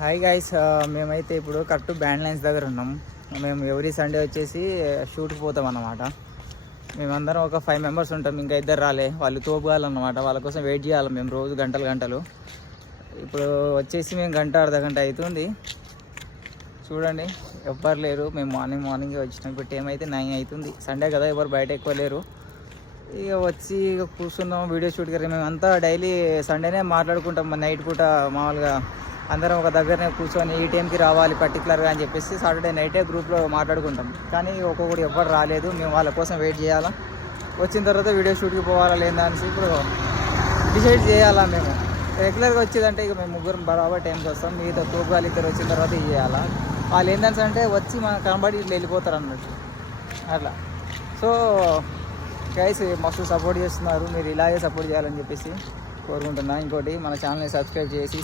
Hi guys, మేమైతే ఇప్పుడు correct band lines దగ్గర ఉన్నాం. మేము ఎవ్రీ సండే వచ్చేసి షూట్కి పోతాం అన్నమాట. మేమందరం ఒక 5 మెంబర్స్ ఉంటాం. ఇంకా ఇద్దరు రాలే, వాళ్ళు తోపుగాలన్నమాట. వాళ్ళ కోసం వెయిట్ చేయాలి మేము రోజు గంటలు. ఇప్పుడు వచ్చేసి మేము గంట అర్ధగంట అవుతుంది. చూడండి, ఎవ్వరు లేరు. మేము మార్నింగ్ వచ్చినాం. ఇప్పుడు టైం అయితే 9 అవుతుంది. సండే కదా, ఎవరు బయట ఎక్కువ లేరు. ఇక వచ్చి కూర్చున్నాం వీడియో షూట్కి. మేమంతా డైలీ సండేనే మాట్లాడుకుంటాం. నైట్ పూట మామూలుగా అందరం ఒక దగ్గరనే కూర్చొని ఈ టైంకి రావాలి పర్టికులర్గా అని చెప్పేసి సాటర్డే నైటే గ్రూప్లో మాట్లాడుకుంటాం. కానీ ఒక్కొక్కటి ఎవ్వరు రాలేదు. మేము వాళ్ళ కోసం వెయిట్ చేయాలా. వచ్చిన తర్వాత వీడియో షూట్కి పోవాలా లేదా అనేసి ఇప్పుడు డిసైడ్ చేయాలా. మేము రెగ్యులర్గా వచ్చేదంటే ఇక మేము ముగ్గురం బరాబర్ టైంకి వస్తాం. మిగతా తోపుగాలు ఇద్దరు వచ్చిన తర్వాత ఇది చేయాలా. వాళ్ళు ఏంటంటే వచ్చి మనం కనబడి ఇట్లా వెళ్ళిపోతారు అన్నట్టు అట్లా. సో గైస్, మస్తు సపోర్ట్ చేస్తున్నారు. మీరు ఇలాగే సపోర్ట్ చేయాలని చెప్పేసి కోరుకుంటున్నా. ఇంకోటి, మన ఛానల్ని సబ్స్క్రైబ్ చేసి